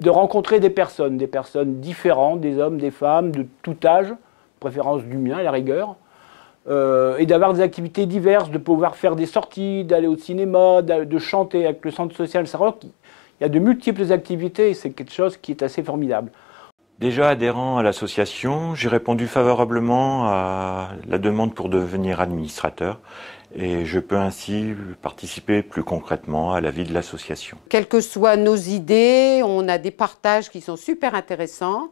de rencontrer des personnes différentes, des hommes, des femmes, de tout âge, préférence du mien à la rigueur, et d'avoir des activités diverses, de pouvoir faire des sorties, d'aller au cinéma, de chanter avec le centre social Saint-Roch. Il y a de multiples activités et c'est quelque chose qui est assez formidable. Déjà adhérent à l'association, j'ai répondu favorablement à la demande pour devenir administrateur et je peux ainsi participer plus concrètement à la vie de l'association. Quelles que soient nos idées, on a des partages qui sont super intéressants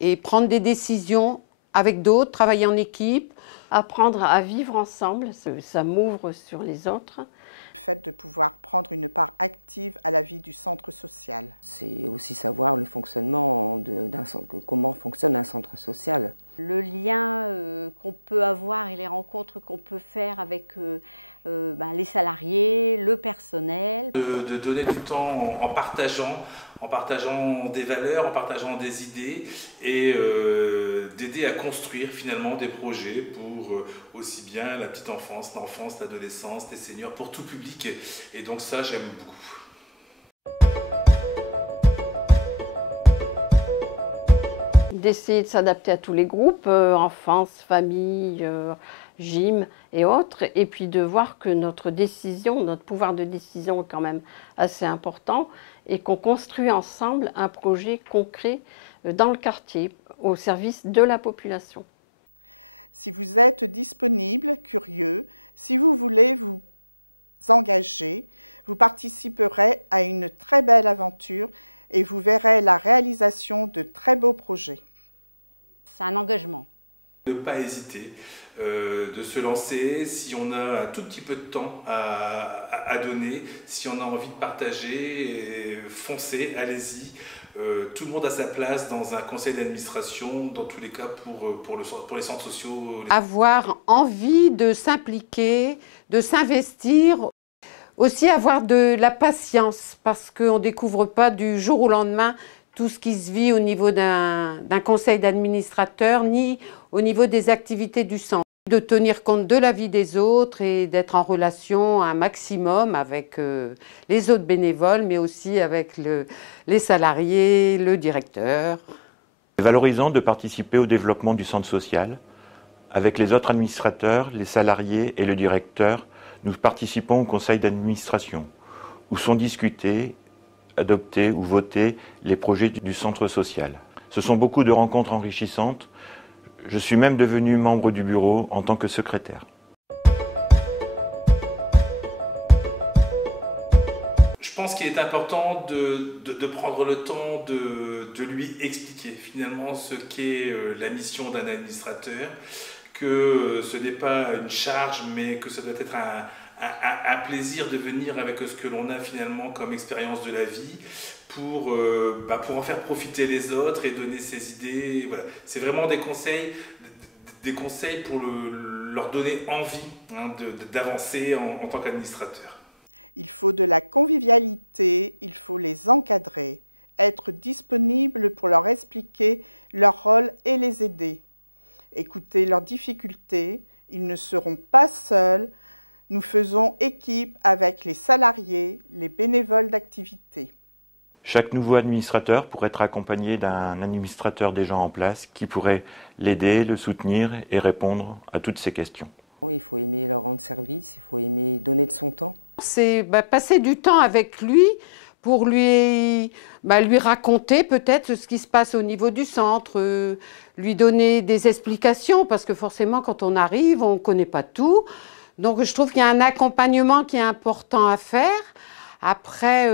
et prendre des décisions avec d'autres, travailler en équipe. Apprendre à vivre ensemble, ça m'ouvre sur les autres. De donner du temps en partageant des valeurs, en partageant des idées et d'aider à construire finalement des projets pour aussi bien la petite enfance, l'enfance, l'adolescence, les seniors, pour tout public. Et donc ça, j'aime beaucoup. D'essayer de s'adapter à tous les groupes, enfance, famille, gym et autres, et puis de voir que notre décision, notre pouvoir de décision est quand même assez important et qu'on construit ensemble un projet concret dans le quartier, au service de la population. Ne pas hésiter, de se lancer si on a un tout petit peu de temps à donner, si on a envie de partager, foncez, allez-y. Tout le monde a sa place dans un conseil d'administration, dans tous les cas pour les centres sociaux. Avoir envie de s'impliquer, de s'investir, aussi avoir de la patience parce qu'on ne découvre pas du jour au lendemain tout ce qui se vit au niveau d'un conseil d'administrateur, ni au niveau des activités du centre. De tenir compte de la vie des autres et d'être en relation un maximum avec les autres bénévoles, mais aussi avec les salariés, le directeur. C'est valorisant de participer au développement du centre social. Avec les autres administrateurs, les salariés et le directeur, nous participons au conseil d'administration, où sont discutés, adopter ou voter les projets du centre social. Ce sont beaucoup de rencontres enrichissantes. Je suis même devenu membre du bureau en tant que secrétaire. Je pense qu'il est important de prendre le temps de lui expliquer finalement ce qu'est la mission d'un administrateur, que ce n'est pas une charge, mais que ça doit être un plaisir de venir avec ce que l'on a finalement comme expérience de la vie pour en faire profiter les autres et donner ses idées. Voilà. C'est vraiment des conseils pour leur donner envie d'avancer en tant qu'administrateur. Chaque nouveau administrateur pourrait être accompagné d'un administrateur déjà en place qui pourrait l'aider, le soutenir et répondre à toutes ses questions. C'est passer du temps avec lui pour lui raconter peut-être ce qui se passe au niveau du centre, lui donner des explications, parce que forcément quand on arrive, on ne connaît pas tout. Donc je trouve qu'il y a un accompagnement qui est important à faire. Après,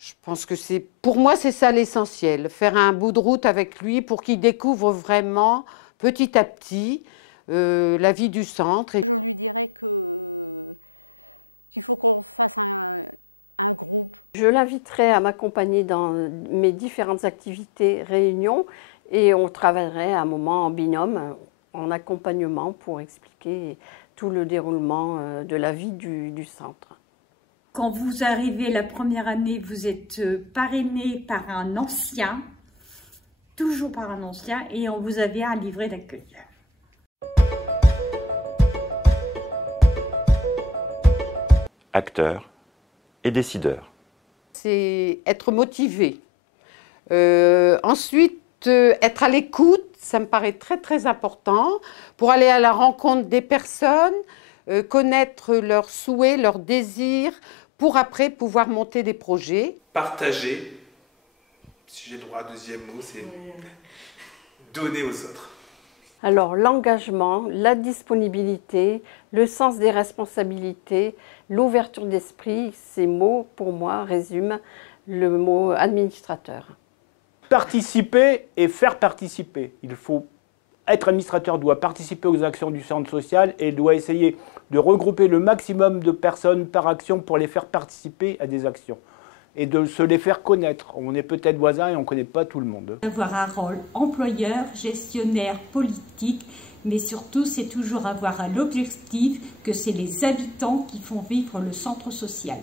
je pense que pour moi, c'est ça l'essentiel, faire un bout de route avec lui pour qu'il découvre vraiment, petit à petit, la vie du centre. Je l'inviterai à m'accompagner dans mes différentes activités, réunions, et on travaillerait un moment en binôme, en accompagnement, pour expliquer tout le déroulement de la vie du centre. Quand vous arrivez la première année, vous êtes parrainé par un ancien, toujours par un ancien, et on vous avait un livret d'accueil. Acteur et décideur. C'est être motivé, Ensuite, être à l'écoute, ça me paraît très très important pour aller à la rencontre des personnes, connaître leurs souhaits, leurs désirs, pour après pouvoir monter des projets. Partager, si j'ai droit à un deuxième mot, c'est donner aux autres. Alors l'engagement, la disponibilité, le sens des responsabilités, l'ouverture d'esprit, ces mots pour moi résument le mot administrateur. Participer et faire participer. Il faut être administrateur, doit participer aux actions du centre social et doit essayer de regrouper le maximum de personnes par action pour les faire participer à des actions et de se les faire connaître. On est peut-être voisins et on ne connaît pas tout le monde. Avoir un rôle employeur, gestionnaire, politique, mais surtout c'est toujours avoir l'objectif que c'est les habitants qui font vivre le centre social.